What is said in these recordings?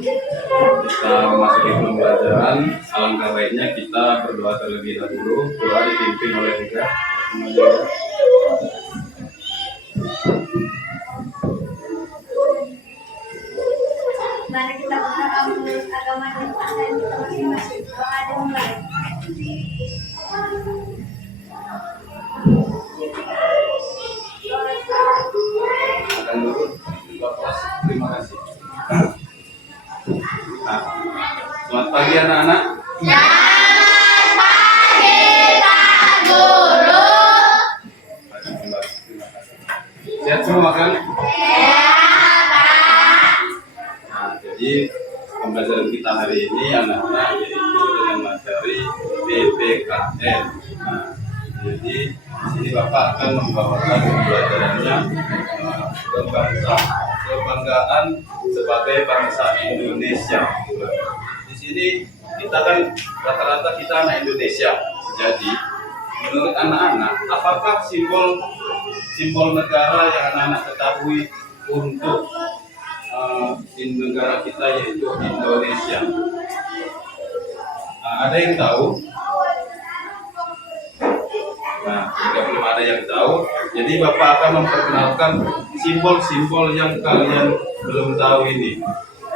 kita memasuki pembelajaran, alangkah baiknya kita berdoa terlebih dahulu. Doa dipimpin oleh Ega. Mari kita buka agama dan kita masing-masing. Doa dimulai. Akan dulu. Terima kasih. Nah, selamat pagi anak-anak. Selamat pagi Pak Guru. Sehat semua kan? Sehat Pak. Nah, jadi pembelajaran kita hari ini anak-anak yaitu dengan materi PPKN. Nah, jadi di sini Bapak akan membawakan pembelajarannya kebanggaan sebagai bangsa Indonesia. Di sini kita kan rata-rata kita anak Indonesia. Jadi menurut anak-anak, apakah simbol negara yang anak-anak ketahui untuk di negara kita yaitu Indonesia? Nah, ada yang tahu? Nah, jika belum ada yang tahu, jadi Bapak akan memperkenalkan simbol-simbol yang kalian belum tahu ini.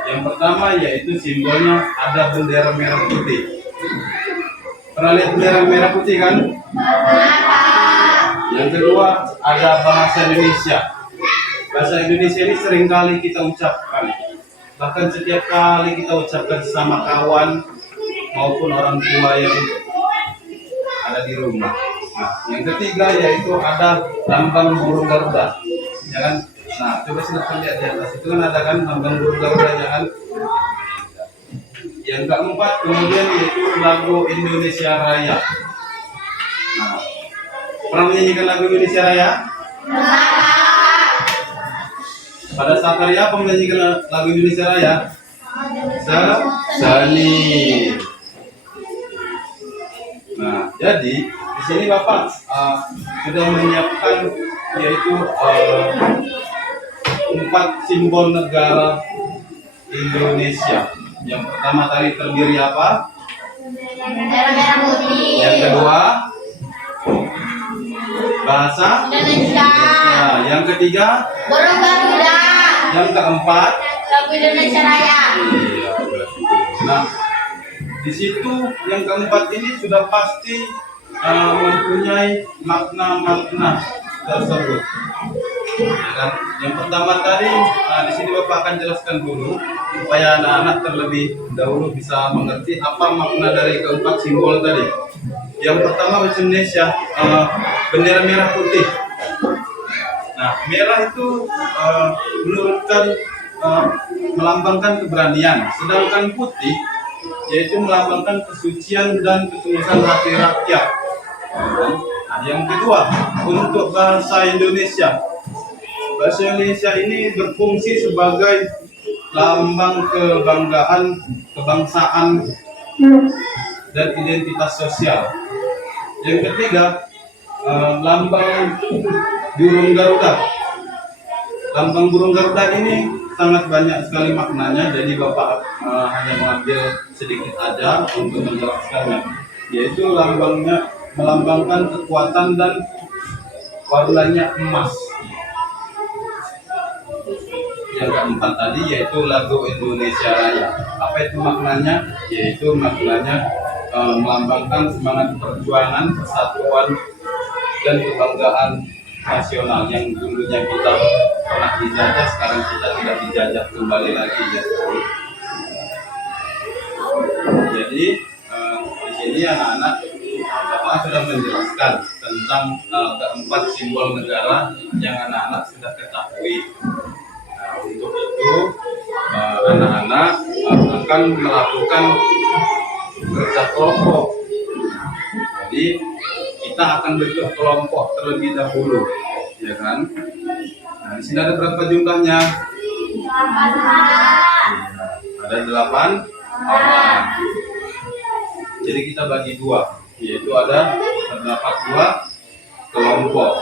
Yang pertama yaitu simbolnya ada bendera merah putih. Pernah lihat bendera merah putih kan? Yang kedua ada bahasa Indonesia. Bahasa Indonesia ini seringkali kita ucapkan. Bahkan setiap kali kita ucapkan sama kawan maupun orang tua yang ada di rumah. Nah, yang ketiga yaitu ada lambang burung Garuda, ya kan? Nah, coba silahkan lihat di atas itu kan ada kan lambang burung Garuda, ya kan? Yang keempat kemudian yaitu lagu Indonesia Raya. Nah, pernah menyanyikan lagu Indonesia Raya? Pada saat hari apa menyanyikan lagu Indonesia Raya? Sani. Nah, jadi di sini Bapak sudah menyiapkan yaitu 4 simbol negara Indonesia. Yang pertama tadi terdiri apa? Bendera merah putih. Yang kedua bahasa Indonesia. Nah, yang ketiga Burung Garuda. yang keempat Lagu Indonesia Raya. iya, nah di situ yang keempat ini sudah pasti mempunyai makna-makna tersebut. Ya kan? Yang pertama tadi, di sini Bapak akan jelaskan dulu supaya anak-anak terlebih dahulu bisa mengerti apa makna dari keempat simbol tadi. Yang pertama bahasa Indonesia, bendera merah putih. Nah, merah itu menurutkan melambangkan keberanian, sedangkan putih yaitu melambangkan kesucian dan ketulusan hati rakyat. Nah, yang kedua, untuk bahasa Indonesia. Bahasa Indonesia ini berfungsi sebagai lambang kebanggaan, kebangsaan, dan identitas sosial. Yang ketiga, lambang burung Garuda. Lambang burung Garuda ini sangat banyak sekali maknanya, jadi Bapak hanya mengambil sedikit aja untuk menjelaskannya. Yaitu lambangnya melambangkan kekuatan dan warnanya emas. Yang keempat tadi yaitu lagu Indonesia Raya. Apa itu maknanya? Yaitu maknanya melambangkan semangat perjuangan, persatuan, dan kebanggaan nasional yang dulunya kita pernah dijajah, sekarang kita tidak dijajah kembali lagi ya. Jadi di sini anak-anak Bapak sudah menjelaskan tentang keempat simbol negara yang anak-anak sudah ketahui. Nah, untuk itu anak-anak akan melakukan kerja kelompok. Jadi kita akan bentuk kelompok terlebih dahulu, ya kan? Nah, di sini ada berapa jumlahnya? 8. Ada 8 orang. Jadi kita bagi 2, yaitu ada terdapat 2 kelompok.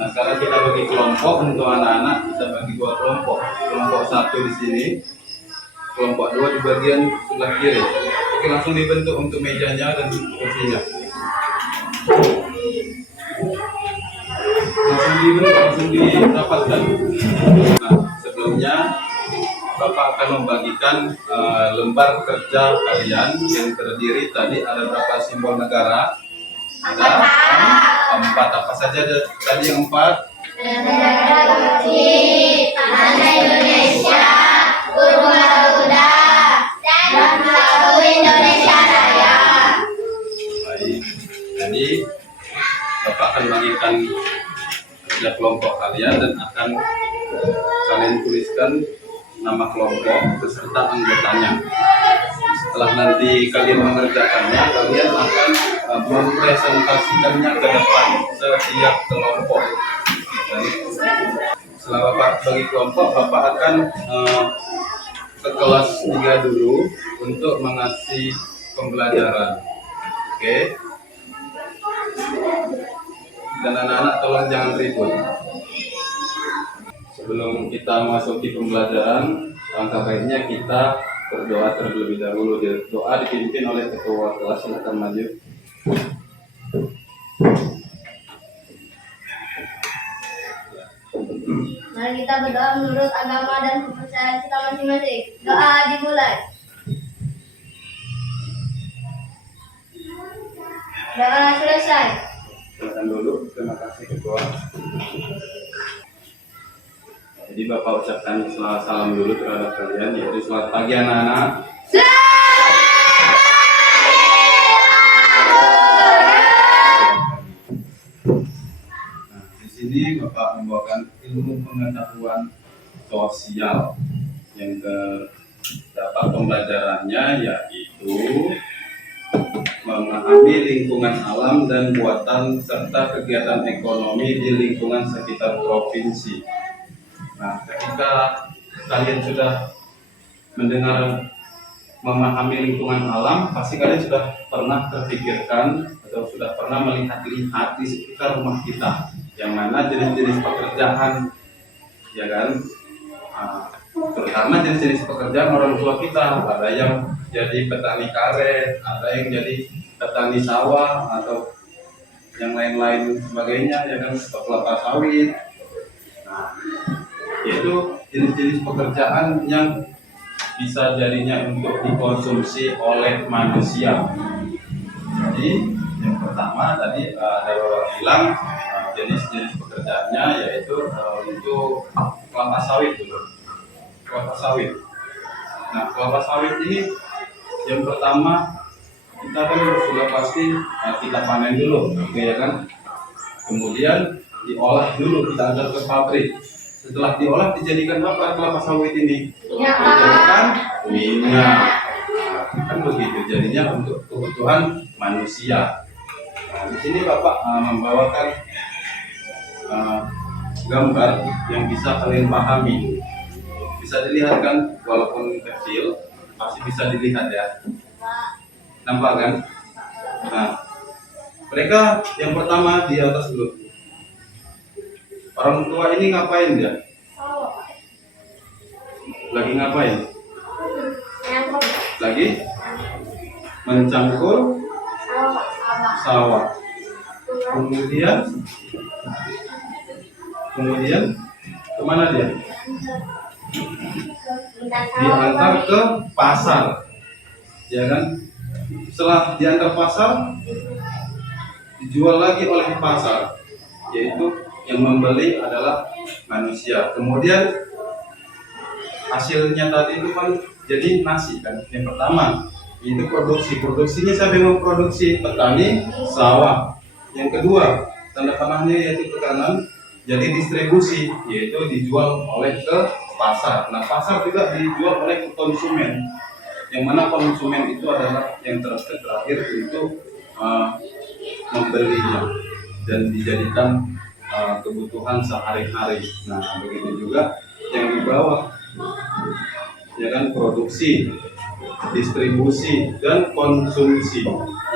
Nah, sekarang kita bagi kelompok untuk anak-anak, kita bagi dua kelompok. Kelompok satu di sini, kelompok dua di bagian sebelah kiri. Oke, langsung dibentuk untuk mejanya dan kursinya. Langsung dibentuk, langsung dirapatkan. Nah, sebelumnya Bapak akan membagikan lembar kerja kalian yang terdiri tadi ada berapa simbol negara? Ada empat. Apa saja tadi yang empat? Negara Guci, Tanah Indonesia, Burung Garuda, dan Lagu Indonesia Raya. Baik. Jadi Bapak akan bagikan kerja kelompok kalian dan akan kalian tuliskan nama kelompok beserta anggotanya. Setelah nanti kalian mengerjakannya, kalian akan mempresentasikannya ke depan setiap kelompok. Dan setelah Bapak bagi kelompok, Bapak akan ke kelas 3 dulu untuk mengasih pembelajaran. Oke? Dan anak-anak tolong jangan ribut. Sebelum kita masuki pembelajaran, langkah baiknya kita berdoa terlebih dahulu. Doa dipimpin oleh ketua kelas. Silakan maju. Mari kita berdoa menurut agama dan kepercayaan kita masing-masing. Doa dimulai. Doa selesai. Silakan dulu. Terima kasih ketua. Jadi Bapak ucapkan salam dulu terhadap kalian, yaitu selamat pagi anak-anak. Nah, di sini Bapak membawakan ilmu pengetahuan sosial yang terdapat pembelajarannya yaitu memahami lingkungan alam dan buatan serta kegiatan ekonomi di lingkungan sekitar provinsi. Nah, ketika kalian sudah mendengar memahami lingkungan alam, pasti kalian sudah pernah terpikirkan atau sudah pernah melihat-lihat di sekitar rumah kita, yang mana jenis-jenis pekerjaan, ya kan, terutama jenis-jenis pekerjaan orang tua kita. Ada yang jadi petani karet, ada yang jadi petani sawah atau yang lain-lain sebagainya, ya kan, atau kelapa sawit. Nah, yaitu jenis-jenis pekerjaan yang bisa jadinya untuk dikonsumsi oleh manusia. Jadi yang pertama tadi ada bilang jenis-jenis pekerjaannya yaitu untuk kelapa sawit dulu. Kelapa sawit. Nah, kelapa sawit ini yang pertama kita kan sudah pasti kita panen dulu, ya kan? Kemudian diolah dulu, kita antar ke pabrik. Setelah diolah dijadikan apa kelapa sawit ini? Dijadikan minyak. Nah, kan begitu jadinya untuk kebutuhan manusia. Nah, di sini Bapak membawakan gambar yang bisa kalian pahami. Bisa dilihat kan, walaupun kecil masih bisa dilihat ya. Nampak kan? Nah, mereka yang pertama di atas dulu. Orang tua ini ngapain dia? Lagi ngapain? Lagi mencangkul sawah. Kemudian kemana dia? Diantar ke pasar, ya kan? Setelah diantar pasar, dijual lagi oleh pasar, yaitu yang membeli adalah manusia. Kemudian hasilnya tadi itu kan jadi nasi kan. Yang pertama itu produksinya siapa yang memproduksi? Petani sawah. Yang kedua tanda panahnya yaitu tekanan, jadi distribusi, yaitu dijual oleh ke pasar. Nah, pasar juga dijual oleh ke konsumen, yang mana konsumen itu adalah yang terakhir untuk membelinya dan dijadikan kebutuhan sehari-hari. Nah, begitu juga yang di bawah, ya kan, produksi, distribusi, dan konsumsi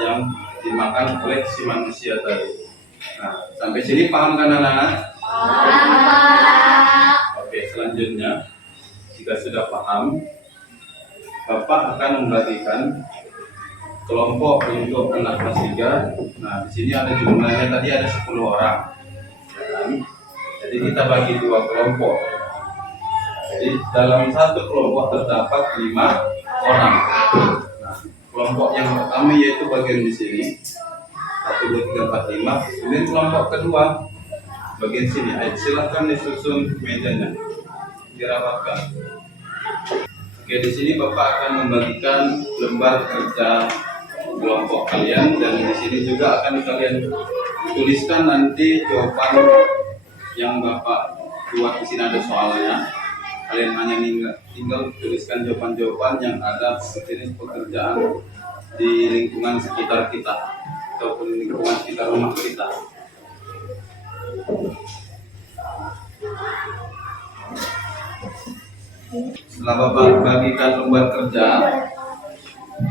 yang dimakan oleh si manusia tadi. Nah, sampai sini paham kan anak-anak? Oke, selanjutnya jika sudah paham, Bapak akan membagikan kelompok untuk anak kelas 3. Nah, di sini ada jumlahnya tadi ada 10 orang. Ya kan? Jadi kita bagi 2 kelompok. Jadi dalam satu kelompok terdapat 5 orang. Nah, kelompok yang pertama yaitu bagian di sini. 1, 2, 3, 4, 5. Kemudian kelompok kedua bagian sini. Ayo silakan disusun mejanya. Dirapatkan. Oke, di sini Bapak akan membagikan lembar kerja kelompok kalian, dan di sini juga akan kalian tuliskan nanti jawaban yang Bapak buat. Di sini ada soalnya. Kalian hanya tinggal tuliskan jawaban-jawaban yang ada jenis pekerjaan di lingkungan sekitar kita ataupun lingkungan sekitar rumah kita. Setelah Bapak bagikan lembar kerja,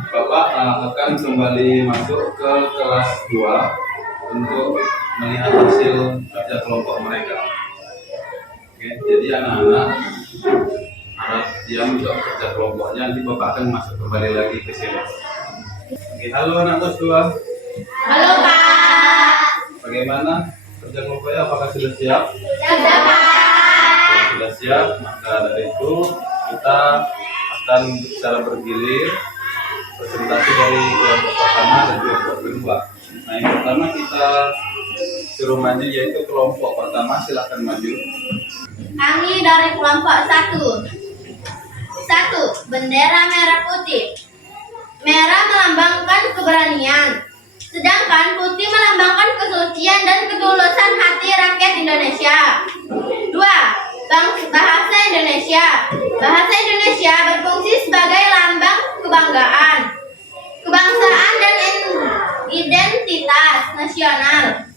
Bapak akan kembali masuk ke kelas 2 untuk melihat hasil kerja kelompok mereka. Oke, jadi anak-anak harap diam untuk kerja kelompoknya. Nanti Bapak akan masuk kembali lagi ke sini. Oke, halo anak kelas 2. Halo Pak. Bagaimana kerja kelompoknya? Apakah sudah siap? Sudah Pak. Sudah siap, maka dari itu kita akan secara bergilir presentasi dari kelompok pertama dan kelompok kedua. Nah, yang pertama kita suruh maju yaitu kelompok pertama, silakan maju. Kami dari kelompok 1. 1. Bendera merah putih. Merah melambangkan keberanian, sedangkan putih melambangkan kesucian dan ketulusan hati rakyat Indonesia. 2. Bahasa Indonesia. Bahasa Indonesia berfungsi sebagai lambang kebanggaan, kebangsaan dan identitas nasional.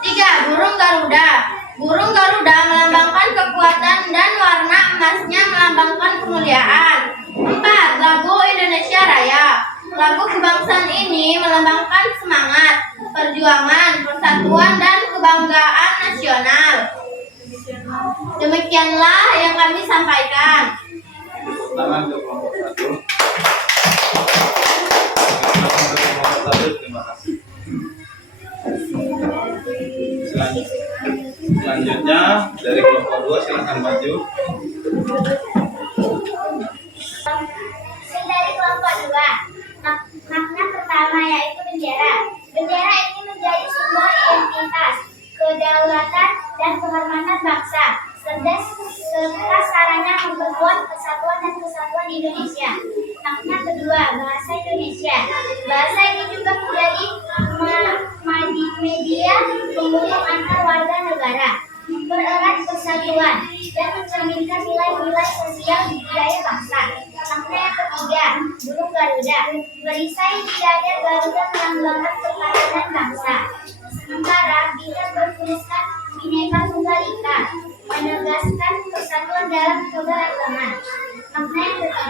3. Burung Garuda. Burung Garuda melambangkan kekuatan dan warna emasnya melambangkan kemuliaan. 4. Lagu Indonesia Raya. Lagu kebangsaan ini melambangkan semangat, perjuangan, persatuan, dan kebanggaan nasional. Demikianlah yang kami sampaikan. Tangan ke kelompok 1. Terima kasih. Selanjutnya dari kelompok 2 silakan maju. Dari kelompok 2. Makna pertama yaitu bendera. Bendera ini menjadi simbol identitas, kedaulatan, dan kehormatan bangsa, serta sarana memperkuat persatuan dan kesatuan Indonesia. Makna kedua, bahasa Indonesia. Bahasa ini juga menjadi media penghubung antar warga negara, mempererat persatuan, dan mencerminkan nilai-nilai sosial budaya bangsa. Makna yang ketiga, burung Garuda. Perisai di dada Garuda melambangkan pertahanan bangsa. Sementara bintang bertuliskan Bhinneka Tunggal Ika, menegaskan persatuan dalam keberagaman. Makna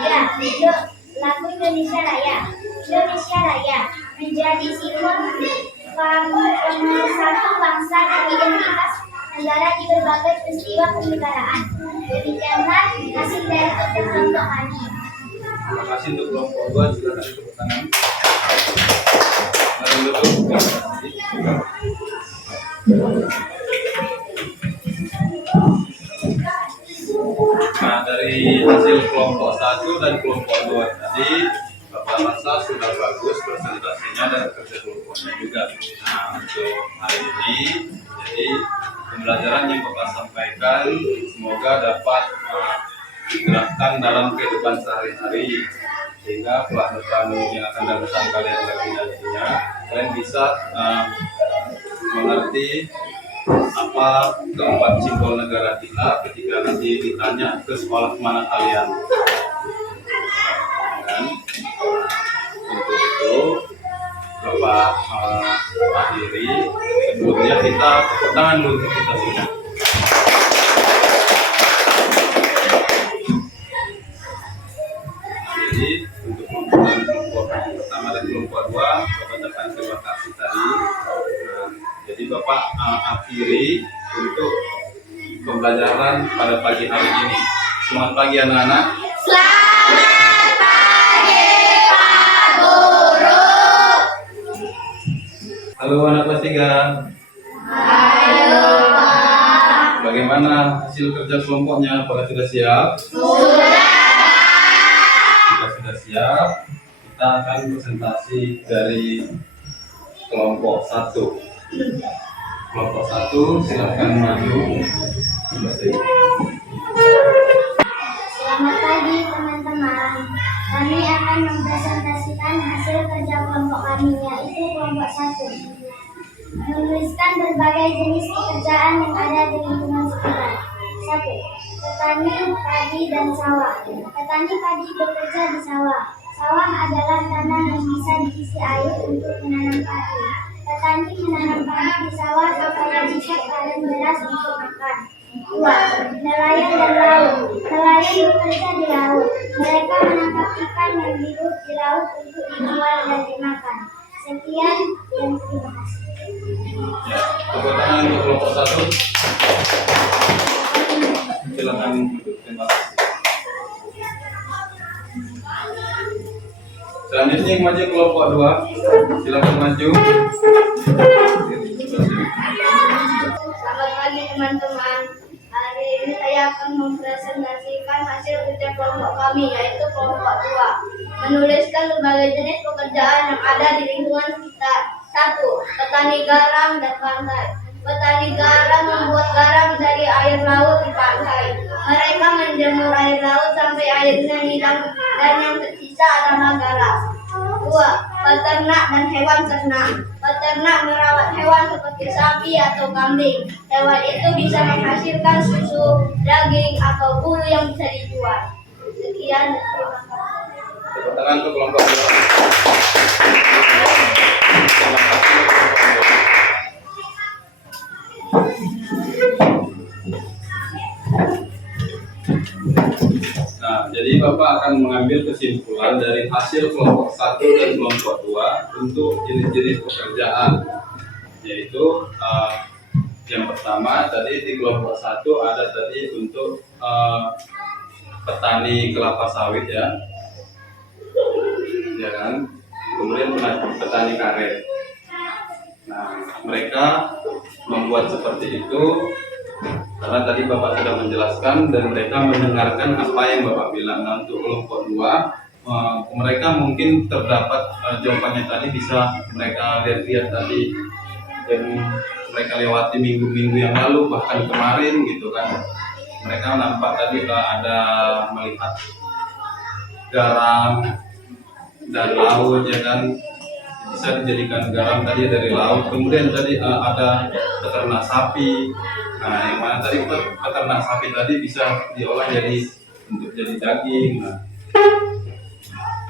yang ketiga, lagu Indonesia Raya. Indonesia Raya menjadi simbol pemersatu bangsa dan identitas negara di berbagai peristiwa kenegaraan. Demikianlah hasil dari kerja kelompok kami. Terima kasih untuk kelompok 2, silakan tepuk tangan. Mari duduk. Nah, dari hasil kelompok 1 dan kelompok 2 tadi, Bapak rasa sudah bagus presentasinya dan kerja kelompoknya juga. Nah, untuk hari ini, jadi pembelajaran yang Bapak sampaikan semoga dapat diterapkan dalam kehidupan sehari-hari, sehingga kelak depan yang akan datang kalian nantinya kalian bisa mengerti apa keempat simbol negara kita ketika nanti ditanya ke sekolah mana kalian. Dan untuk itu Bapak akhiri. Sebelumnya kita tepuk tangan dulu untuk kita semua. Jadi untuk kelompok pertama dan kelompok 2 Bapak ucapkan terima kasih tadi. Jadi Bapak akhiri untuk pembelajaran pada pagi hari ini. Selamat pagi anak-anak. Selamat pagi Pak Guru. Halo anak kelas 3. Halo Pak. Bagaimana hasil kerja kelompoknya? Apakah sudah siap? Sudah. Jika sudah siap, kita akan presentasi dari kelompok 1. Kelompok 1, silakan maju. Selamat pagi teman-teman. Kami akan mempresentasikan hasil kerja kelompok kami, yaitu kelompok 1. Menuliskan berbagai jenis pekerjaan yang ada di lingkungan sekitar. 1. Petani, padi, dan sawah. Petani padi bekerja di sawah. Sawah adalah tanah yang bisa diisi air untuk menanam padi. Petani menanam padi di sawah supaya bisa panen beras untuk makan. 2. Nelayan dan laut. Nelayan bekerja di laut. Mereka menangkap ikan yang hidup di laut untuk dijual dan dimakan. Sekian dan terima kasih. Ya, tepuk tangan untuk kelompok 1. Silakan duduk. Terima kasih. Selanjutnya yang maju kelompok 2. Silakan maju. Selamat pagi teman-teman. Hari ini saya akan mempresentasikan hasil kerja kelompok kami, yaitu kelompok 2. Menuliskan berbagai jenis pekerjaan yang ada di lingkungan sekitar. 1. Petani garam dan pantai. Petani garam membuat garam dari air laut di pantai. Mereka menjemur air laut sampai airnya hilang dan yang tersisa adalah garam. 2. Peternak dan hewan ternak. Peternak merawat hewan seperti sapi atau kambing. Hewan itu bisa menghasilkan susu, daging, atau bulu yang bisa dijual. Sekian dan terima kasih. Tepuk tangan untuk kelompok 2. Terima kasih untuk kelompok 2. Nah, jadi Bapak akan mengambil kesimpulan dari hasil kelompok 1 dan kelompok 2 untuk jenis-jenis pekerjaan. Yaitu yang pertama tadi di kelompok 1 ada tadi untuk petani kelapa sawit ya kan? Kemudian petani karet. Nah, mereka membuat seperti itu karena tadi Bapak sudah menjelaskan dan mereka mendengarkan apa yang Bapak bilang. Nah, untuk kelompok 2 mereka mungkin terdapat jawabannya tadi bisa mereka lihat-lihat tadi yang mereka lewati minggu-minggu yang lalu, bahkan kemarin gitu kan. Mereka nampak tadi ada melihat garam dan laut ya kan, bisa dijadikan garam tadi dari laut. Kemudian tadi ada peternak sapi. Nah, yang mana tadi peternak sapi tadi bisa diolah untuk jadi daging. Nah,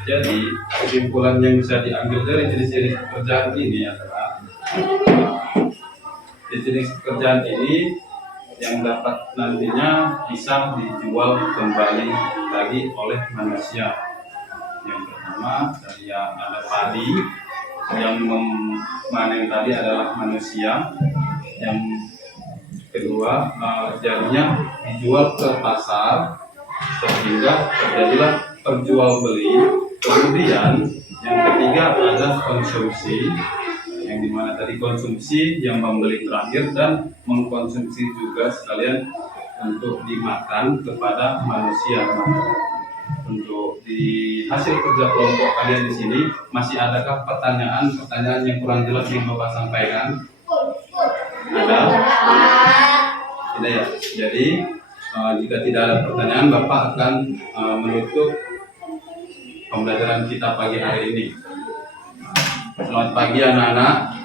jadi kesimpulan yang bisa diambil dari jenis-jenis pekerjaan ini adalah jenis pekerjaan ini yang dapat nantinya bisa dijual kembali lagi oleh manusia. Yang pertama tadi ada padi, yang memanen tadi adalah manusia. Yang kedua jadinya dijual ke pasar sehingga terjadilah perjual beli. Kemudian yang ketiga ada konsumsi, yang dimana tadi konsumsi yang membeli terakhir dan mengkonsumsi juga sekalian untuk dimakan kepada manusia. Untuk di hasil kerja kelompok kalian di sini masih adakah pertanyaan yang kurang jelas yang Bapak sampaikan? Ada? Tidak ya. Jadi jika tidak ada pertanyaan, Bapak akan menutup pembelajaran kita pagi hari ini. Selamat pagi anak-anak.